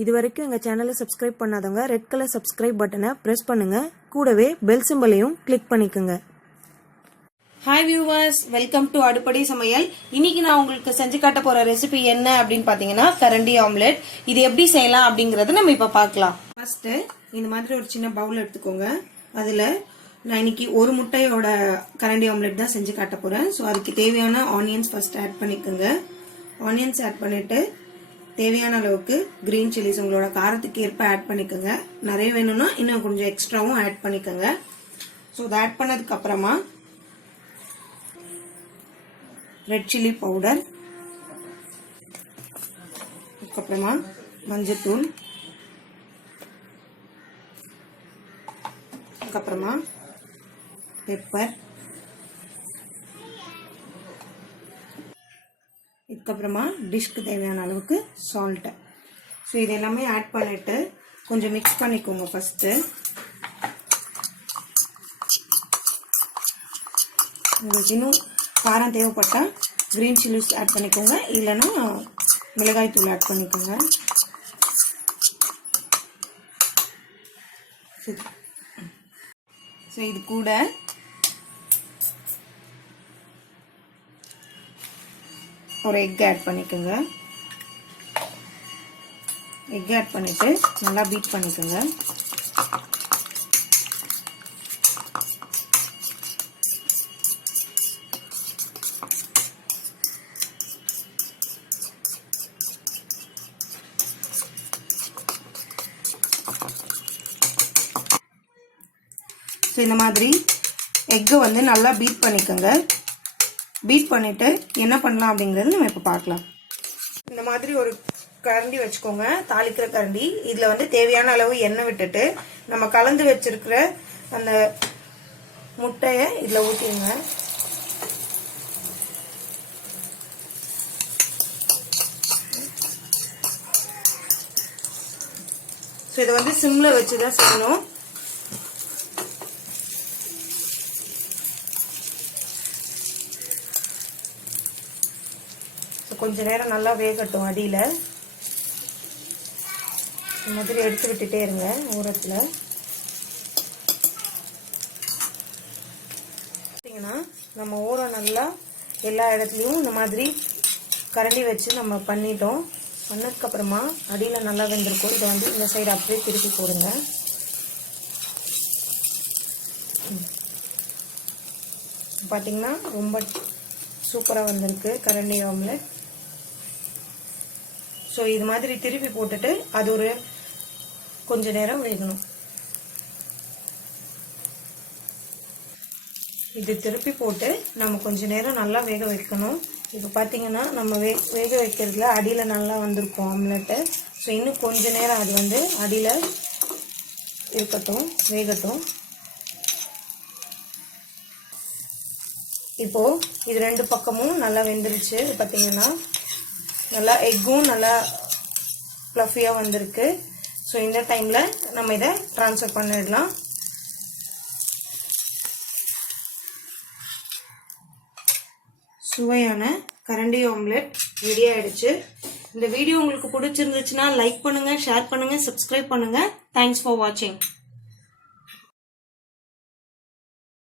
இதுவரைக்கும் எங்க சேனலை சப்ஸ்கிரைப் பண்ணாதவங்க ரெட் கலர் சப்ஸ்கிரைப் பட்டனை பிரஸ் பண்ணுங்க. கூடவே பெல் சிம்பலையும் கிளிக் பண்ணிக்கோங்க. ஹாய் வியூவர்ஸ், வெல்கம் டு அடுப்படி சமையல். இன்னைக்கு நான் உங்களுக்கு செஞ்சு காட்ட போற ரெசிபி என்ன அப்படின்னு பாத்தீங்கன்னா கரண்டி ஆம்லெட். இது எப்படி செய்யலாம் அப்படிங்கறத நம்ம இப்ப பார்க்கலாம். ஃபர்ஸ்ட் இந்த மாதிரி ஒரு சின்ன பவுல் எடுத்துக்கோங்க. அதுல நான் இன்னைக்கு ஒரு முட்டையோட கரண்டி ஆம்லெட் தான் செஞ்சு காட்ட போறேன். ஸோ அதுக்கு தேவையான ஆனியன்ஸ் ஃபர்ஸ்ட் ஆட் பண்ணிக்கோங்க. ஆனியன்ஸ் ஆட் பண்ணிட்டு தேவையான அளவுக்கு கிரீன் சில்லிஸ் உங்களோட காரத்துக்கு ஏற்ப ஆட் பண்ணிக்கோங்க. நிறைய வேணும்னா இன்னும் கொஞ்சம் எக்ஸ்ட்ராவும் ஆட் பண்ணிக்கோங்க. ஸோ இதை ஆட் பண்ணதுக்கு அப்புறமா ரெட் சில்லி பவுடர், அதுக்கப்புறமா மஞ்சத்தூள், அதுக்கப்புறமா பெப்பர், இதுக்கப்புறமா டிஷ்க்கு தேவையான அளவுக்கு சால்ட். ஸோ இது எல்லாமே ஆட் பண்ணிட்டு கொஞ்சம் மிக்ஸ் பண்ணிக்கோங்க. ஃபர்ஸ்ட் உங்களுக்கு இன்னும் காரம் தேவைப்பட்டா கிரீன் சில்லிஸ் ஆட் பண்ணிக்கோங்க, இல்லைன்னா மிளகாய் தூள் ஆட் பண்ணிக்கோங்க. ஸோ இது கூட ஒரு எக் ஆட் பண்ணிக்கோங்க. எக் ஆட் பண்ணிட்டு நல்லா பீட் பண்ணிக்கோங்க. இந்த மாதிரி எக்கு வந்து நல்லா பீட் பண்ணிக்கோங்க. பீட் பண்ணிட்டு என்ன பண்ணலாம் அப்படிங்கறது நம்ம இப்ப பார்க்கலாம். இந்த மாதிரி ஒரு கரண்டி வச்சுக்கோங்க, தாளிக்கிற கரண்டி. இதுல வந்து தேவையான அளவு எண்ணெய் விட்டுட்டு நம்ம கலந்து வச்சிருக்கிற அந்த முட்டைய இதுல ஊத்திடுங்க. ஸோ இதை வந்து சிம்ல வச்சுதான் செய்யணும். கொஞ்ச நேரம் நல்லா வேகட்டும். அடியில இந்த மாதிரி எடுத்து விட்டுட்டே இருங்க ஓரத்துல. பார்த்தீங்கன்னா நம்ம ஓரம் நல்லா எல்லா இடத்துலையும் இந்த மாதிரி கரண்டி வச்சு நம்ம பண்ணிட்டோம். பண்ணதுக்கு அப்புறமா அடியில நல்லா வெந்திருக்கும். இதை வந்து இந்த சைடு அப்படியே திருப்பி போடுங்க. பார்த்தீங்கன்னா ரொம்ப சூப்பரா வந்திருக்கு கரண்டி ஆம்லெட். ஸோ இது மாதிரி திருப்பி போட்டுட்டு அது ஒரு கொஞ்ச நேரம் வேகணும். இது திருப்பி போட்டு நம்ம கொஞ்ச நேரம் நல்லா வேக வைக்கணும். இப்போ பார்த்தீங்கன்னா நம்ம வேக வைக்கிறதுல அடியில் நல்லா வந்திருக்கும் ஆம்லெட்டு. ஸோ இன்னும் கொஞ்ச நேரம் அது வந்து அடியில் இருக்கட்டும், வேகட்டும். இப்போ இது ரெண்டு பக்கமும் நல்லா வெந்துருச்சு. பார்த்தீங்கன்னா நல்லா எக்கும் நல்லா ஃப்ளஃபியா வந்திருக்கு. ஸோ இந்த டைம்ல நம்ம இதை ட்ரான்ஸ்ஃபர் பண்ணிடலாம். சுவையான கரண்டி ஆம்லெட் ரெடி ஆயிடுச்சு. இந்த வீடியோ உங்களுக்கு பிடிச்சிருந்துச்சுன்னா லைக் பண்ணுங்க, ஷேர் பண்ணுங்க, சப்ஸ்கிரைப் பண்ணுங்க. தேங்க்ஸ் ஃபார் வாட்சிங்.